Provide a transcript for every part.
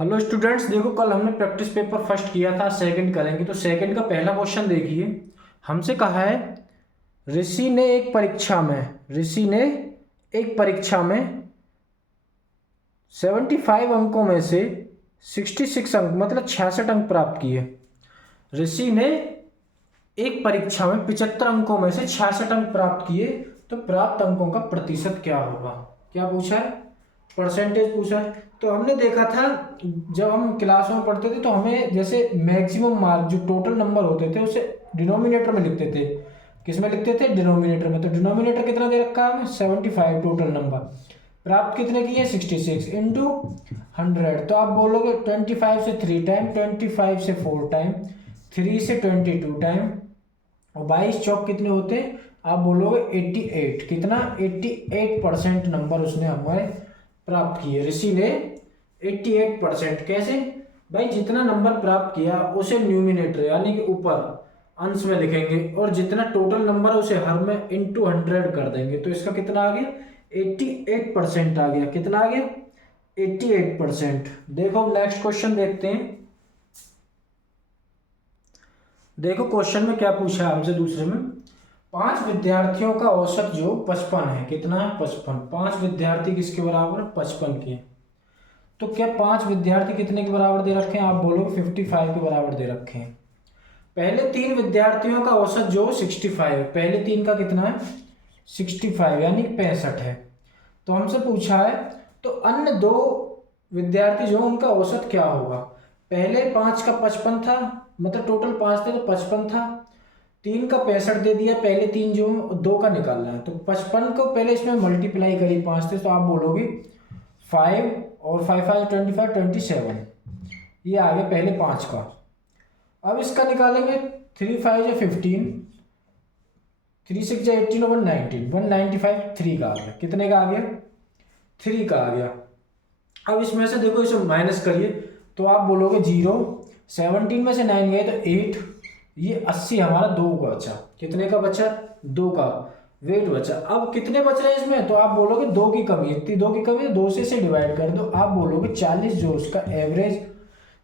Hello students, देखो कल हमने प्रैक्टिस पेपर फर्स्ट किया था, सेकंड करेंगे। तो सेकंड का पहला क्वेश्चन देखिए। हमसे कहा है ऋषि ने एक परीक्षा में 75 अंकों में से 66 अंक मतलब 66 अंक प्राप्त किए। ऋषि ने एक परीक्षा में 75 अंकों में से 66 अंक प्राप्त किए, तो प्राप्त अंकों का प्रतिशत क्या होगा। क्या पूछा है? परसेंटेज पूछा है। तो हमने देखा था जब हम क्लास में पढ़ते थे तो हमें जैसे मैक्सिमम मार्क जो टोटल नंबर होते थे उसे डिनोमिनेटर में लिखते थे। किस में लिखते थे? डिनोमिनेटर में। तो डिनोमिनेटर कितना दे रखा है हमें? 75 टोटल नंबर। प्राप्त कितने किए? 66 इंटू 100। तो आप बोलोगे 25 से 3 टाइम, 25 से 4 टाइम, 3 से 22 टाइम, और 22 चौक कितने होते हैं? आप बोलोगे 88। कितना? 88% नंबर उसने हमें प्राप्त किए। ऋषि ने 88%। कैसे भाई? जितना नंबर प्राप्त किया उसे न्यूमिनेटर यानी कि ऊपर अंश में लिखेंगे, और जितना टोटल नंबर है उसे हर में इंटू 100 कर देंगे। तो इसका कितना आ गया? 88% आ गया। कितना आ गया? 88%। देखो नेक्स्ट क्वेश्चन देखते हैं। देखो क्वेश्चन में क्या पूछा है हमसे दूसरे में। 5 विद्यार्थियों का औसत जो 55 है। कितना है? 55। 5 विद्यार्थी किसके बराबर? 55 के। तो क्या 5 विद्यार्थी कितने के बराबर दे रखे हैं? आप बोलोगे 55 के बराबर दे रखे हैं। पहले 3 विद्यार्थियों का औसत जो 65 है। पहले 3 का कितना है? 65 यानी 65 है। तो हमसे पूछा है तो अन्य 2 विद्यार्थी जो उनका औसत क्या होगा। पहले 5 का 55 था, मतलब टोटल 5 थे तो 55 था। 3 का 65 दे दिया। पहले 3 जो 2 का निकालना है, तो 55 को पहले इसमें मल्टीप्लाई करिए 5 से, तो आप बोलोगे 5 और 5 5 25 27। ये आ गया पहले 5 का। अब इसका निकालेंगे। 3 5 या 15, 3 6 या 18 और 119, 195 3 का आ गया। कितने का आ गया? 3 का आ गया। अब इसमें से देखो इसे माइनस करिए, तो आप बोलोगे 0। 17 में से 9 गए तो 8। ये 80 हमारा 2 का बचा। कितने का बचा? 2 का वेट बचा। अब कितने बच रहे हैं इसमें? तो आप बोलोगे 2 की कमी है। इतनी 2 की कमी है, 2 से इसे डिवाइड कर दो। आप बोलोगे 40 जो उसका एवरेज,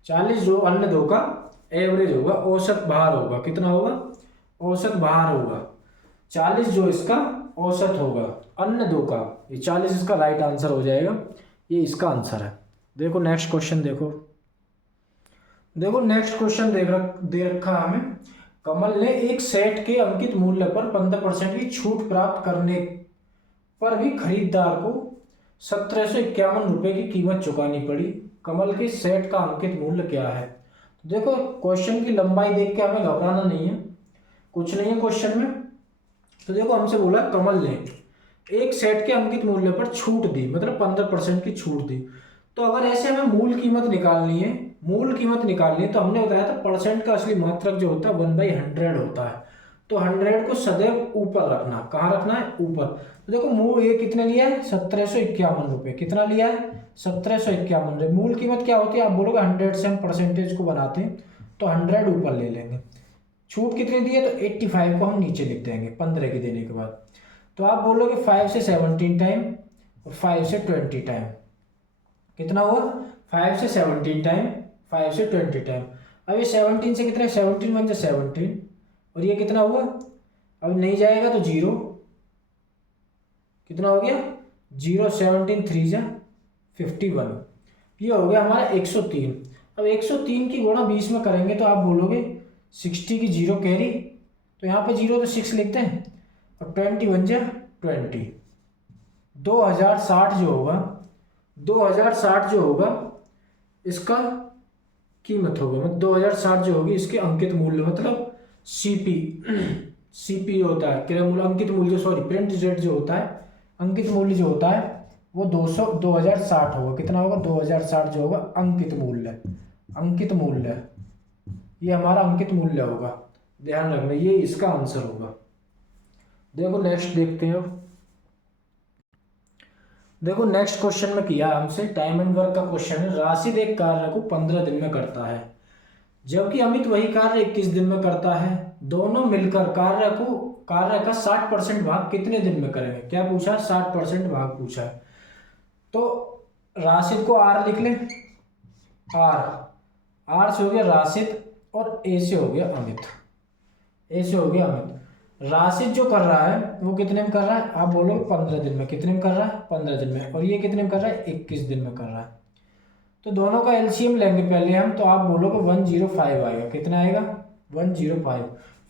40 जो अन्य 2 का एवरेज होगा, औसत भार होगा। कितना होगा? औसत भार होगा 40 जो इसका औसत होगा अन्य 2 का। ये 40 इसका राइट आंसर हो जाएगा। ये इसका आंसर है। देखो नेक्स्ट क्वेश्चन देखो। देखो नेक्स्ट क्वेश्चन दे रखा है हमें। कमल ने एक सेट के अंकित मूल्य पर 15% की छूट प्राप्त करने पर भी खरीदार को 1751 रुपये की कीमत चुकानी पड़ी। कमल के सेट का अंकित मूल्य क्या है? तो देखो क्वेश्चन की लंबाई देख के हमें घबराना नहीं है, कुछ नहीं है क्वेश्चन में। तो देखो हमसे बोला कमल ने एक सेट के अंकित मूल्य पर छूट दी, मतलब 15% की छूट दी। तो अगर ऐसे हमें मूल कीमत निकालनी है, तो हमने बताया था परसेंट का असली मात्रक जो होता है 1/100 होता है। तो 100 को सदैव ऊपर रखना। कहाँ रखना है? ऊपर। तो देखो मूल ये कितने लिया है? 1751 रुपये। कितना लिया है? 1751 रुपये। मूल कीमत क्या होती है? आप बोलोगे 100 से हम परसेंटेज को बनाते हैं, तो 100 ऊपर ले लेंगे। छूट कितनी दी है? तो 85 को हम नीचे लिख देंगे 15 के देने के बाद। तो आप बोलोगे 5 से 17 टाइम और 5 से 20 टाइम। कितना हुआ? 5 से 17 टाइम, 5 से 20 टाइम। अब ये 17 से कितना? 17 1 से 17, और ये कितना हुआ? अब नहीं जाएगा तो 0। कितना हो गया? 0। 17 3 जा 51। ये हो गया हमारा 103। अब 103 की गुणा 20 में करेंगे तो आप बोलोगे 60 की 0 कैरी, तो यहाँ पे 0 तो 6 लिखते हैं, और 20 1 जा 20। 2060 जो होगा, 2060 जो होगा इसका कीमत होगा, मतलब 2060 जो होगी इसके अंकित मूल्य, मतलब सीपी। सीपी होता है क्रय मूल्य, अंकित मूल्य, सॉरी प्रिंट रेट जो होता है, अंकित मूल्य जो होता है वो 2060 होगा। कितना होगा? 2060 जो होगा अंकित मूल्य। अंकित मूल्य ये हमारा अंकित मूल्य होगा, ध्यान रखना, ये इसका आंसर होगा। देखो नेक्स्ट देखते हैं। देखो नेक्स्ट क्वेश्चन में किया हमसे टाइम एंड वर्क का क्वेश्चन है। राशिद एक कार्य को 15 दिन में करता है, जबकि अमित वही कार्य 21 दिन में करता है। दोनों मिलकर कार्य का 60% भाग कितने दिन में करेंगे? क्या पूछा? 60% भाग पूछा है। तो राशिद को आर लिख लें, आर से हो गया राशिद और ए से हो गया अमित। ए से हो गया अमित। राशिद जो कर रहा है वो कितने में कर रहा है, आप बोलो 15 दिन में। कितने में कर रहा है, 15 दिन में। और ये कितने में कर रहा है, 21 दिन में कर रहा है। तो दोनों का एलसीएम लेंगे पहले हम, तो आप बोलोगे 105 आएगा। कितना आएगा, 105।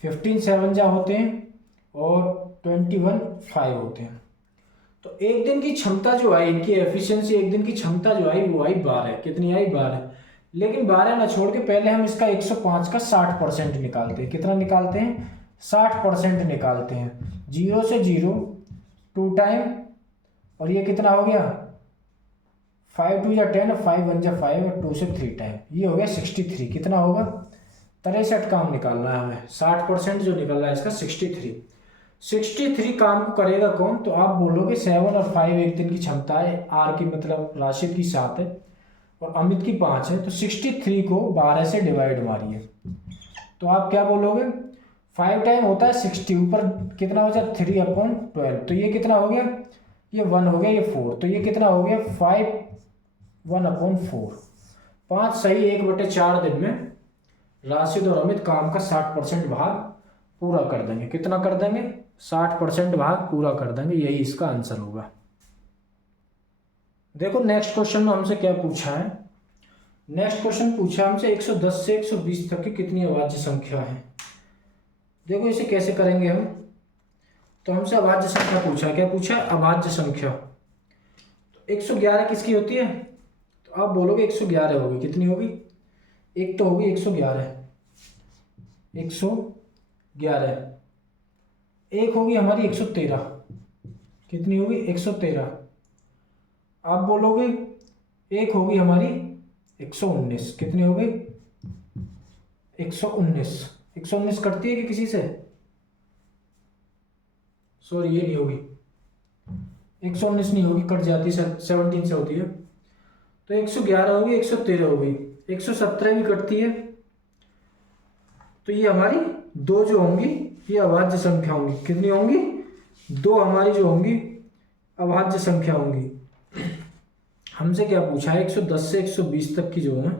15 7 जा होते हैं और 21 5 होते हैं। तो एक दिन की क्षमता जो आई, इनकी एफिशिएंसी एक दिन की क्षमता जो आई वो आई 12। कितनी आई, 12। लेकिन 12 ना छोड़ के पहले हम इसका 105 का 60% निकालते हैं। कितना निकालते हैं, 60% निकालते हैं। 0 से 0 2 टाइम, और ये कितना हो गया 5 2 या 10, 5 1 जा 5 और 2 से 3 टाइम, ये हो गया 63। कितना होगा, 63 काम निकालना है हमें। 60% जो निकल रहा है इसका 63 काम को करेगा कौन, तो आप बोलोगे 7 और 5 एक दिन की क्षमता है। आर की मतलब राशिद की 7 है और अमित की 5 है। तो 63 को 12 से डिवाइड मारिए, तो आप क्या बोलोगे, 5 टाइम होता है 60, ऊपर कितना हो जाए 3/12। तो ये कितना हो गया, ये 1 हो गया, ये 4। तो ये कितना हो गया 5 1/4। 5 सही 1/4 दिन में राशिद और अमित काम का 60% भाग पूरा कर देंगे। कितना कर देंगे, 60% भाग पूरा कर देंगे। यही इसका आंसर होगा। देखो नेक्स्ट क्वेश्चन में हमसे क्या पूछा है। नेक्स्ट क्वेश्चन पूछा हमसे 110 से 120 तक की कितनी अभाज्य संख्या है। देखो इसे कैसे करेंगे हम, तो हमसे अभाज्य संख्या पूछा। क्या पूछा, अभाज्य संख्या। तो 111 किसकी होती है, तो आप बोलोगे 111 होगी। कितनी होगी, एक तो होगी 111, 111। एक होगी हमारी 113। कितनी होगी, 113। आप बोलोगे एक होगी हमारी 119। कितनी हो गई, 119। 119 कटती है कि किसी से, सॉरी ये नहीं होगी, 119 नहीं होगी, कट जाती है, 17 से होती है। तो 111 होगी, 113 होगी, 117 भी कटती है। तो ये हमारी दो जो होंगी ये अभाज्य संख्या होंगी। कितनी होंगी, दो हमारी जो होंगी अभाज्य संख्या होंगी। हमसे क्या पूछा है, 110 से 120 तक की जो है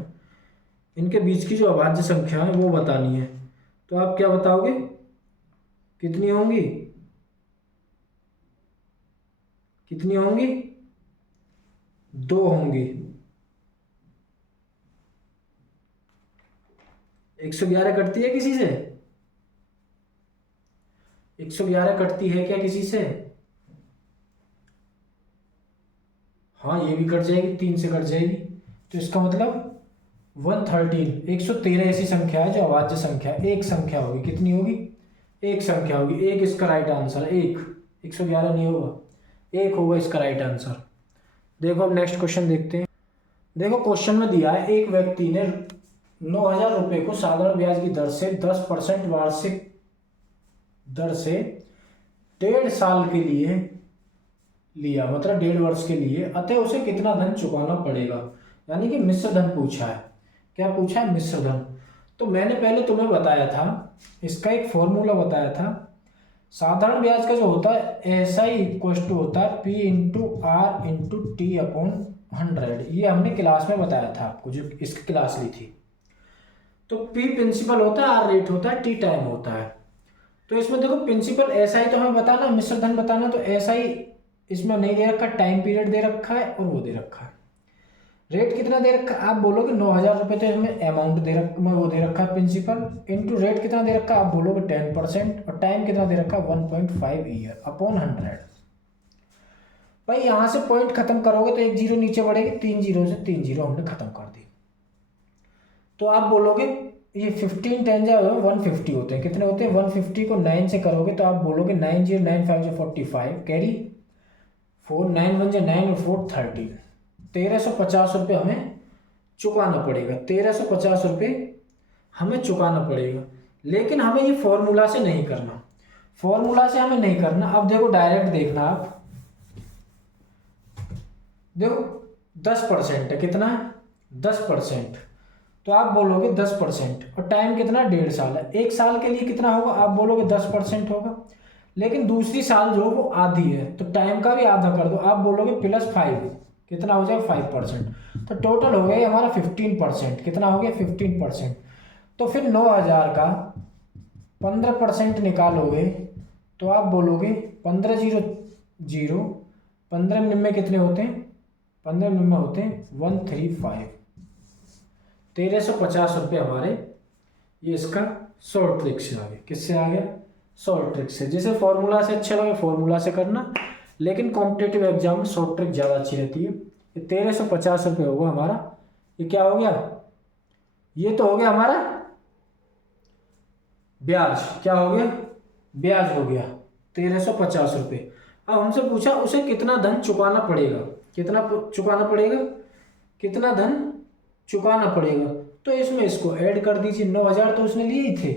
इनके बीच की जो अभाज्य संख्या है वो बतानी है। तो आप क्या बताओगे, कितनी होंगी, कितनी होंगी, दो होंगी। 111 कटती है किसी से, 111 कटती है क्या किसी से, हाँ ये भी कट जाएगी, 3 से कट जाएगी। तो इसका मतलब 113, 113 ऐसी संख्या है जो अभाज्य संख्या, एक संख्या होगी। कितनी होगी, एक संख्या होगी। एक इसका राइट आंसर है, एक, 111 नहीं होगा, एक होगा इसका राइट आंसर। देखो अब नेक्स्ट क्वेश्चन देखते हैं। देखो क्वेश्चन में दिया है, एक व्यक्ति ने 9,000 रुपये को साधारण ब्याज की दर से 10% वार्षिक दर से 1.5 साल के लिए लिया, मतलब 1.5 वर्ष के लिए, अतः उसे कितना धन चुकाना पड़ेगा। यानी कि मिश्र धन पूछा है। क्या पूछा है, मिश्र धन। तो मैंने पहले तुम्हें बताया था, इसका एक फॉर्मूला बताया था। साधारण ब्याज का जो होता है SI इक्वल टू होता है P into R into T/100। ये हमने क्लास में बताया था आपको, जो इसकी क्लास ली थी। तो P प्रिंसिपल होता है, R रेट होता है, T टाइम होता है। तो इसमें देखो प्रिंसिपल SI तो हमें बताना, मिश्र धन बताना, तो SI इसमें नहीं दे रखा, टाइम पीरियड दे रखा है और वो दे रखा है। रेट कितना दे रखा है, आप बोलोगे 9,000 रुपये, तो हमें अमाउंट दे रखा, वो दे रखा है प्रिंसिपल, इनटू रेट कितना दे रखा है, आप बोलोगे 10%, और टाइम कितना दे रखा है 1.5 ईयर अपॉन 100। भाई यहाँ से पॉइंट खत्म करोगे तो एक जीरो नीचे बढ़ेगी, 3 जीरो से 3 जीरो हमने खत्म कर दी। तो आप बोलोगे ये 15 10 जा 150 होते हैं। कितने होते हैं, 150 को 9 से करोगे तो आप बोलोगे 9 0 9 5 45 कैरी 4 9 1 9 और 4 13। 1350 रुपये हमें चुकाना पड़ेगा। 1350 रुपये हमें चुकाना पड़ेगा। लेकिन हमें ये फॉर्मूला से नहीं करना, फॉर्मूला से हमें नहीं करना। अब देखो डायरेक्ट देखना, आप देखो 10% है, कितना है 10%। तो आप बोलोगे 10%, और टाइम कितना 1.5 साल है। एक साल के लिए कितना होगा, आप बोलोगे 10% होगा। लेकिन दूसरी साल जो वो आधी है, तो टाइम का भी आधा कर दो, आप बोलोगे +5। कितना हो जाएगा 5%। तो टोटल हो गया हमारा 15%। कितना हो गया 15%। तो फिर 9,000 का 15% निकालोगे तो आप बोलोगे 15 15 कितने होते हैं, 15 होते हैं 135। 1350 हमारे ये इसका शॉर्ट ट्रिक से आ गया। किससे आ गया, शॉर्ट ट्रिक से। जैसे फॉर्मूला से अच्छे लगे फॉर्मूला से करना, लेकिन कॉम्पिटेटिव एग्जाम में शॉर्ट ट्रिक ज़्यादा अच्छी रहती है। ये 1350 होगा हमारा। ये क्या हो गया, ये तो हो गया हमारा ब्याज। क्या हो गया, ब्याज हो गया 1350। अब हमसे पूछा उसे कितना धन चुकाना पड़ेगा, कितना चुकाना पड़ेगा, कितना धन चुकाना पड़ेगा। तो इसमें इसको ऐड कर दीजिए। 9,000 तो उसने लिए ही थे,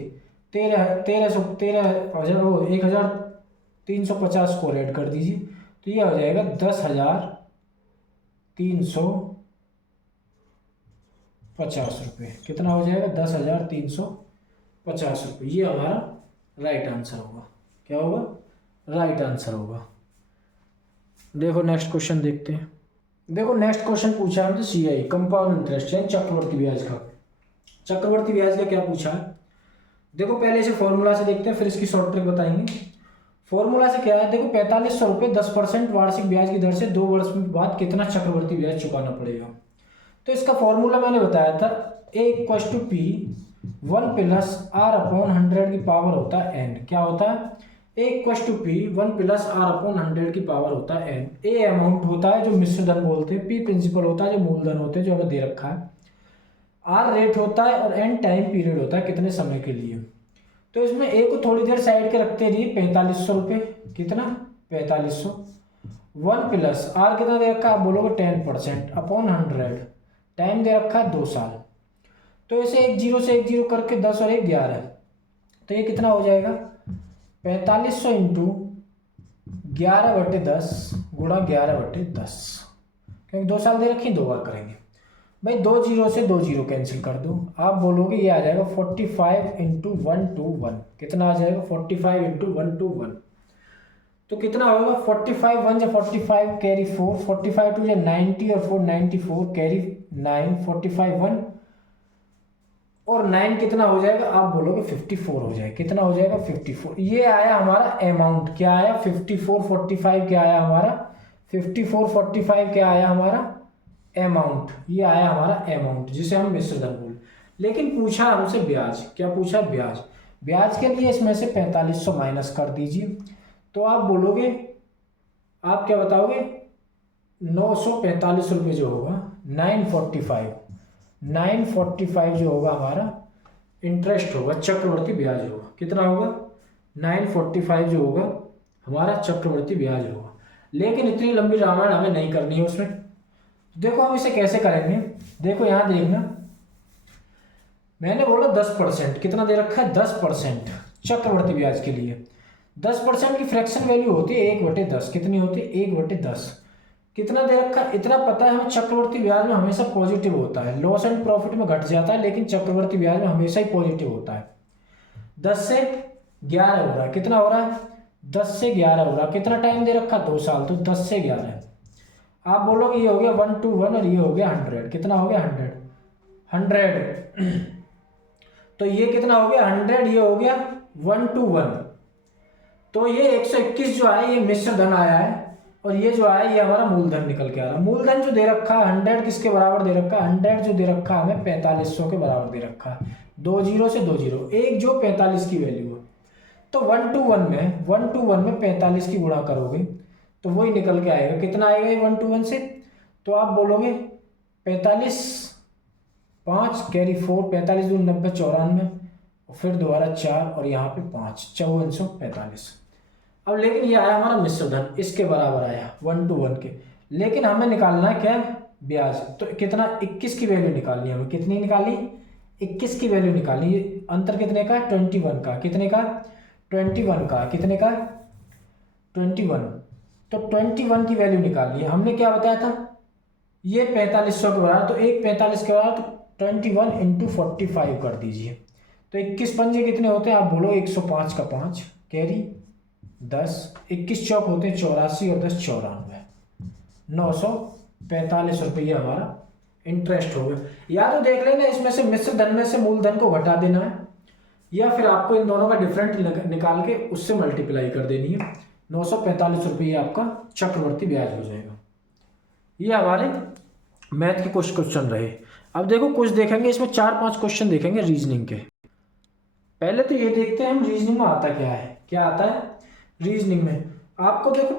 13,000 वो 1,350 को ऐड कर दीजिए। तो ये हो जाएगा 10,350। कितना हो जाएगा 10,350। ये हमारा राइट आंसर होगा। क्या होगा, राइट आंसर होगा। देखो नेक्स्ट क्वेश्चन देखते हैं। देखो नेक्स्ट क्वेश्चन पूछा हमसे CI कंपाउंड इंटरेस्ट यानी चक्रवर्ती ब्याज का। चक्रवर्ती ब्याज का क्या पूछा है, देखो पहले इसे फॉर्मूला से देखते हैं फिर इसकी शॉर्ट ट्रिक बताएंगे। फॉर्मूला से क्या है, देखो 4500 10% वार्षिक ब्याज की दर से 2 वर्ष बाद कितना चक्रवर्ती ब्याज चुकाना पड़ेगा। तो इसका फॉर्मूला मैंने बताया था A=P 1 + R/100 की पावर होता है n। क्या होता है, A=P 1 + R/100 की पावर होता है n। A अमाउंट होता है जो मिश्र धन बोलते हैं, P प्रिंसिपल होता है जो मूलधन होते हैं जो हमें दे रखा है, R रेट होता है और n टाइम पीरियड होता है कितने समय के लिए। तो इसमें A को थोड़ी देर साइड के रखते रहिए 4500। कितना 4500। 1 + R कितना दे रखा है, आप बोलोगे 10%/100। टाइम दे रखा है 2 साल। तो इसे 1 0 से 1 0 करके 10 और 1 11। तो ये कितना हो जाएगा 4500 × 11/10 गुणा 11/10, क्योंकि 2 साल दे रखी 2 बार करेंगे भाई। 2 0 से 2 0 कैंसिल कर दो, आप बोलोगे ये आ जाएगा 45 × 121। कितना आ जाएगा 45 × 121। तो कितना होगा 45 1 × 45 कैरी 4, 45 2 × 90 और 4 94 कैरी 9, 45 1 और 9 कितना हो जाएगा, आप बोलोगे 54 हो जाएगा। कितना हो जाएगा 54। ये आया हमारा अमाउंट। क्या आया 54 45 क्या आया हमारा 54 45 क्या आया हमारा अमाउंट। ये आया हमारा अमाउंट जिसे हम मिश्र धन बोले। लेकिन पूछा हमसे ब्याज। क्या पूछा, ब्याज। ब्याज के लिए इसमें से 4500 माइनस कर दीजिए। तो आप बोलोगे, आप क्या बताओगे 945 रुपये जो होगा 945 जो होगा हमारा इंटरेस्ट होगा, चक्रवर्ती ब्याज होगा। कितना होगा 945 जो होगा हमारा चक्रवर्ती ब्याज होगा। लेकिन इतनी लंबी रामायण हमें नहीं करनी है उसमें। देखो हम इसे कैसे करेंगे, देखो यहाँ देखना, मैंने बोला 10%। कितना दे रखा है 10% चक्रवर्ती ब्याज के लिए। 10% की फ्रैक्शन वैल्यू होती है 1/10। कितनी होती है 1/10। कितना दे रखा है, इतना पता है हमें चक्रवर्ती ब्याज में हमेशा पॉजिटिव होता है। लॉस एंड प्रॉफिट में घट जाता है लेकिन चक्रवर्ती ब्याज में हमेशा ही पॉजिटिव होता है। 10 से 11 हो रहा है। कितना हो रहा है 10 से 11 हो रहा है। कितना टाइम दे रखा 2 साल। तो 10 से 11 आप बोलोगे ये हो गया 1 to 1 और ये हो गया 100। कितना हो गया 100। तो ये कितना हो गया 100, ये हो गया 1 to 1। तो ये 121 जो है ये मिश्र धन आया है और ये जो आया ये हमारा मूलधन निकल के आ रहा है। मूलधन जो दे रखा है 100 किसके बराबर दे रखा है, 100 जो दे रखा है हमें 4500 के बराबर दे रखा है। 2 0 से 2 0 एक जो 45 की वैल्यू है। तो 1 to 1 में 45 की गुणा करोगे तो वही निकल के आएगा। कितना आएगा ये 1 to 1 से, तो आप बोलोगे 45 5 कैरी 4, 45 दूनी 90 94 और फिर दोबारा 4 और यहाँ पे 5 5445। अब लेकिन ये आया हमारा मिश्र धन, इसके बराबर आया 1 to 1 के। लेकिन हमें निकालना है क्या ब्याज। तो कितना 21 की वैल्यू निकालनी है हमें। कितनी निकाली 21 की वैल्यू निकालनी। ये अंतर कितने का 21 का। कितने का 21 का। कितने का 21। तो 21 की वैल्यू निकालनी है। हमने क्या बताया था ये 4500 के बराबर, तो एक 45 के बराबर तो 21 × 45 कर दीजिए। तो 21 पंजे कितने होते हैं आप बोलो 105 का 5 कैरी 10, 21 चौक होते हैं 84 और 10 94, ₹45 हमारा इंटरेस्ट हो गया। या तो देख लेना इसमें से मिश्र धन में से मूलधन को घटा देना है, या फिर आपको इन दोनों का डिफरेंट निकाल के उससे मल्टीप्लाई कर देनी है। ₹945 आपका चक्रवर्ती ब्याज हो जाएगा। ये हमारे मैथ के कुछ क्वेश्चन रहे। अब देखो कुछ देखेंगे, इसमें 4-5 क्वेश्चन देखेंगे रीजनिंग के। पहले तो ये देखते हैं हम रीजनिंग में आता क्या है। क्या आता है रीजनिंग में? आपको देखो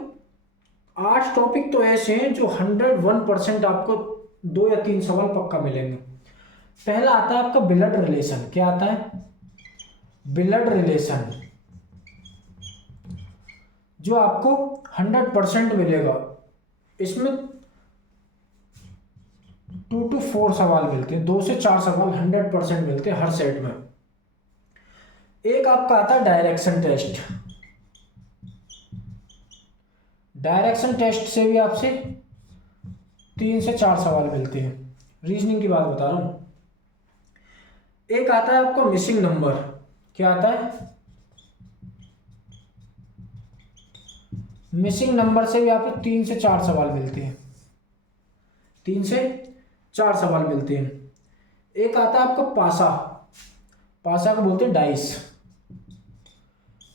8 टॉपिक तो ऐसे हैं जो 101% आपको 2 या 3 सवाल पक्का मिलेंगे। पहला आता है आपका ब्लड रिलेशन। क्या आता है? ब्लड रिलेशन, जो आपको 100% मिलेगा। इसमें 2 to 4 सवाल मिलते हैं, 2 से 4 सवाल 100% मिलते हैं हर सेट में। एक आपका आता है डायरेक्शन टेस्ट। डायरेक्शन टेस्ट से भी आपसे 3 से 4 सवाल मिलते हैं। रीजनिंग की बात बता रहा हूं। एक आता है आपको मिसिंग नंबर। क्या आता है? मिसिंग नंबर से भी आपको 3 से 4 सवाल मिलते हैं। 3 से 4 सवाल मिलते हैं। एक आता है आपको पासा। पासा को बोलते हैं डाइस।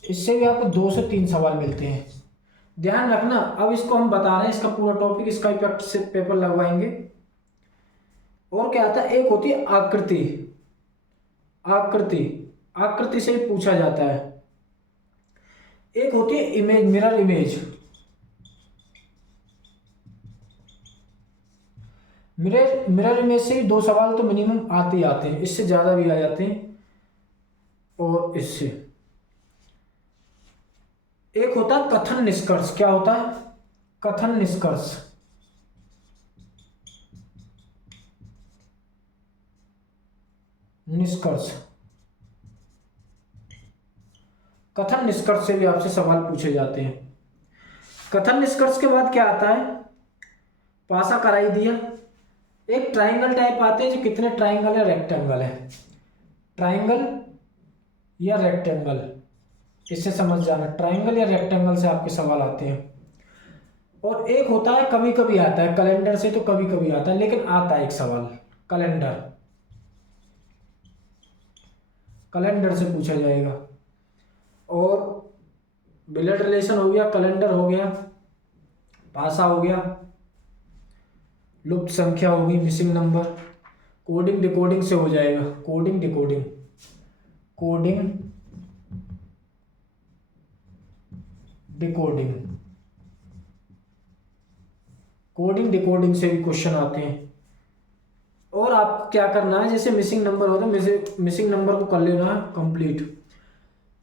इससे भी आपको 2 से 3 सवाल मिलते हैं। ध्यान रखना, अब इसको हम बता रहे हैं, इसका पूरा टॉपिक, इसका इफेक्ट से पेपर लगवाएंगे। और क्या आता है? एक होती है आकृति। आकृति, आकृति से ही पूछा जाता है। एक होती है image, mirror image. Mirror image से ही 2 सवाल तो मिनिमम आते ही आते हैं, इससे ज्यादा भी आ जाते हैं। और इससे एक होता है कथन निष्कर्ष। क्या होता है? कथन निष्कर्ष। निष्कर्ष, कथन निष्कर्ष से भी आपसे सवाल पूछे जाते हैं। कथन निष्कर्ष के बाद क्या आता है? पासा कराई दिया। एक ट्राइंगल टाइप आते हैं, जो कितने ट्राइंगल है, रेक्टेंगल है। ट्राइंगल या रेक्टेंगल, इससे समझ जाना, ट्राइंगल या रेक्टेंगल से आपके सवाल आते हैं। और एक होता है कभी कभी आता है, कैलेंडर से तो कभी कभी आता है, लेकिन आता है एक सवाल कैलेंडर। कैलेंडर से पूछा जाएगा। और ब्लड रिलेशन हो गया, कैलेंडर हो गया, पासा हो गया, लुप्त संख्या होगी, मिसिंग नंबर। कोडिंग डिकोडिंग से हो जाएगा। Coding decoding, coding decoding, coding decoding से भी क्वेश्चन आते हैं। और आप क्या करना है, जैसे मिसिंग नंबर होता है, मिसिंग नंबर को कर लेना है कंप्लीट।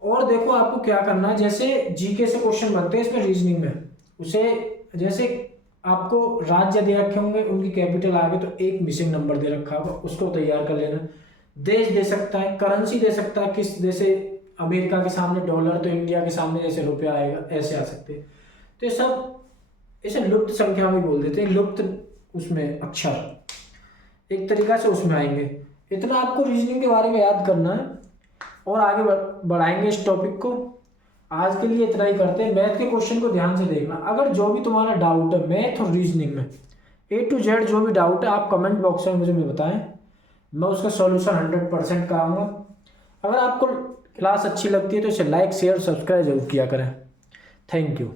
और देखो आपको क्या करना है, जैसे जीके से क्वेश्चन बनते हैं इसमें रीजनिंग में, उसे जैसे आपको राज्य दे रखे होंगे, उनकी कैपिटल आगे तो एक मिसिंग नंबर दे रखा होगा, उसको तैयार कर लेना। देश दे सकता है, करेंसी दे सकता है, किस जैसे अमेरिका के सामने डॉलर तो इंडिया के सामने जैसे रुपया आएगा, ऐसे आ सकते हैं। तो ये सब इसे लुप्त संख्या में बोल देते हैं, लुप्त उसमें अक्षर एक तरीका से उसमें आएंगे। इतना आपको रीजनिंग के बारे में याद करना है और आगे बढ़ाएंगे इस टॉपिक को। आज के लिए इतना ही करते हैं। मैथ के क्वेश्चन को ध्यान से देखना। अगर जो भी तुम्हारा डाउट है मैथ और रीजनिंग में, A to Z जो भी डाउट है, आप कमेंट बॉक्स में मुझे बताएं, मैं उसका सॉल्यूशन 100% कराऊंगा। अगर आपको क्लास अच्छी लगती है तो इसे लाइक शेयर सब्सक्राइब जरूर किया करें। Thank you.